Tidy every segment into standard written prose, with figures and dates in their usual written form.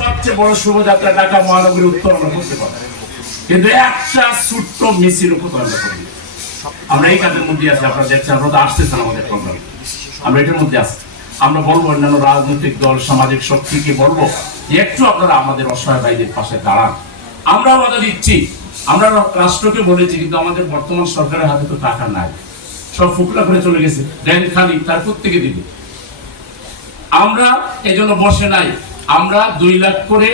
সবচেয়ে বড় শোভাযাত্রা ঢাকা মহানগরী উত্তর আমরা করতে পারবো, কিন্তু একটা ছোট্ট মিছিল আমরা করি। আমরা এই কাজের মধ্যে আছি। আপনারা দেখছেন, আপনারা তো আসতেছেন আমাদের প্রোগ্রামে, আমরা এটার মধ্যে আছি। আমরা বলবো অন্যান্য রাজনৈতিক দল, সামাজিক শক্তিকে বলবো একটু আপনারা আমাদের অসহায় ভাইদের পাশে দাঁড়ান। আমরা বাধা দিচ্ছি, আমরা রাষ্ট্রকে বলেছি, কিন্তু আমাদের বর্তমান সরকারের হাতে তো টাকা নাই, সব ফুকলা করে চলে গেছে, ব্যাংক খালি, তার প্রত্যেকে দিবে। আমরা এজন্য বসে নাই। আমরা 2 লাখ করে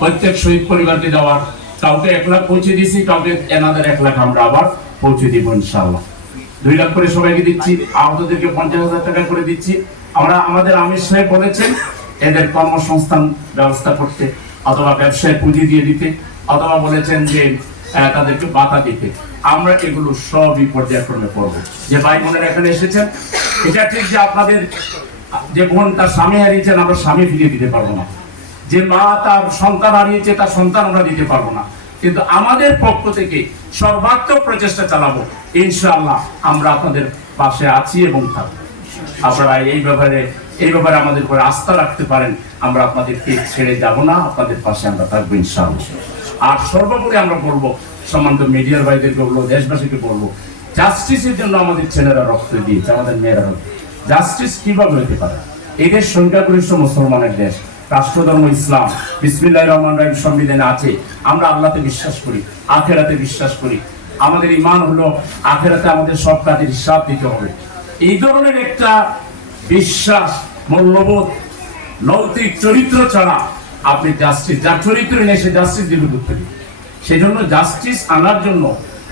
প্রত্যেক শহীদ পরিবারকে দেওয়ার, কাউকে 1 লাখ পৌঁছে দিয়েছি, কাউকে এনাদের 1 লাখ আমরা আবার পৌঁছে দিব ইনশাআল্লাহ। 2 লাখ করে সবাইকে দিচ্ছি, আহতদেরকে 50,000 টাকা করে দিচ্ছি। আমরা আমাদের আমির সাহেব বলেছেন এদের কর্মসংস্থান ব্যবস্থা করতে, অথবা ব্যবসায় পুঁজি দিয়ে দিতে, অথবা বলেছেন যে তাদেরকে ভাতা দিতে। আমরা এগুলো সবই পর্যায়ক্রমে করবো। যে ভাই বোনেরা এখানে এসেছেন, এটা ঠিক যে আপনাদের যে বোন তার স্বামী হারিয়েছেন, আমরা স্বামী ফিরিয়ে দিতে পারবো না। যে মা তার সন্তান হারিয়েছে, তার সন্তান আমরা দিতে পারবো না, কিন্তু আমাদের পক্ষ থেকে সর্বাত্মক প্রচেষ্টা চালাবো। ইনশাআল্লাহ আমরা আপনাদের পাশে আছি এবং থাকবো। আপনারা এই ব্যাপারে আমাদের উপর আস্থা রাখতে পারেন। আমরা আপনাদেরকে ছেড়ে যাব না, আপনাদের পাশে আমরা থাকবো ইনশাআল্লাহ। আর সর্বোপরি আমরা বলবো, সম্মানিত মিডিয়ার ভাইদেরকে বলবো, দেশবাসীকে বলবো, জাস্টিসের জন্য আমাদের ছেলেরা রক্ত দিয়েছে, আমাদের মেয়েরা রক্ত। জাস্টিস কিভাবে হতে পারে? এই দেশ সংখ্যাগরিষ্ঠ মুসলমানের দেশ, রাষ্ট্রধর্ম ইসলাম, বিসমিল্লাহির রহমানির রহিম সংবিধানে আছে। আমরা আল্লাহতে বিশ্বাস করি, আখিরাতে বিশ্বাস করি। আমাদের ঈমান হলো আখিরাতে আমাদের সব কাজের হিসাব দিতে হবে। এই ধরনের একটা বিশ্বাস, মূল্যবোধ, নৈতিক চরিত্র ছাড়া আপনি জাস্টিস, যার চরিত্র নেই সে জাস্টিস দিবে কোথেকে? সেই জন্য জাস্টিস আনার জন্য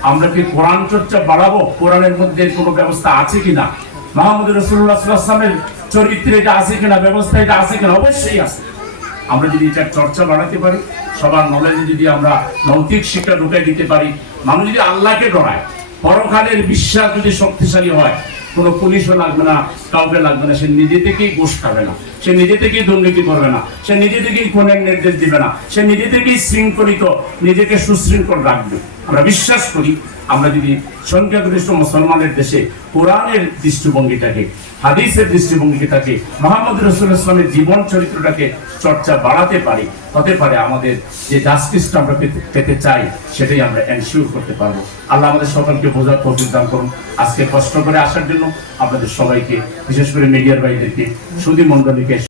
আমরা কি কোরআন চর্চা বাড়াবো? কোরআনের মধ্যে কোনো ব্যবস্থা আছে কিনা? মুহাম্মদ রাসূলুল্লাহ সাল্লাল্লাহু আলাইহি ওয়াসাল্লামের চরিত্রে এটা আছে কিনা, ব্যবস্থা এটা আছে কিনা? অবশ্যই আছে। আমরা যদি এটা চর্চা বাড়াতে পারি, সবার নলেজে যদি আমরা নৈতিক শিক্ষা ঢুকাই দিতে পারি, মানুষ যদি আল্লাহকে ডরায়, পরকালের বিশ্বাস যদি শক্তিশালী হয়, কোনো পুলিশও লাগবে না, কাউকে লাগবে না, সে নিজে থেকেই ঘুষ খাবে না, সে নিজে থেকেই দুর্নীতি করবে না, সে নিজে থেকেই খুনের নির্দেশ দিবে না, সে নিজে থেকেই শৃঙ্খলিত, নিজেকে সুশৃঙ্খল রাখবে। আমরা বিশ্বাস করি, আমরা যদি সংখ্যাগরিষ্ঠ মুসলমানের দেশে কোরআনের দৃষ্টিভঙ্গিটাকে, হাদিসের দৃষ্টিভঙ্গিটাকে, মুহাম্মদ রাসূলুল্লাহ ইসলামের জীবন চরিত্রটাকে চর্চা বাড়াতে পারি, হতে পারে আমাদের যে জাস্টিসটা আমরা পেতে চাই সেটাই আমরা এনশিওর করতে পারবো। আল্লাহ আমাদের সকলকে বোঝার তৌফিক দান করুন। আজকে কষ্ট করে আসার জন্য আপনাদের সবাইকে, বিশেষ করে মিডিয়ার ভাইদেরকে, সুধী মণ্ডলীকে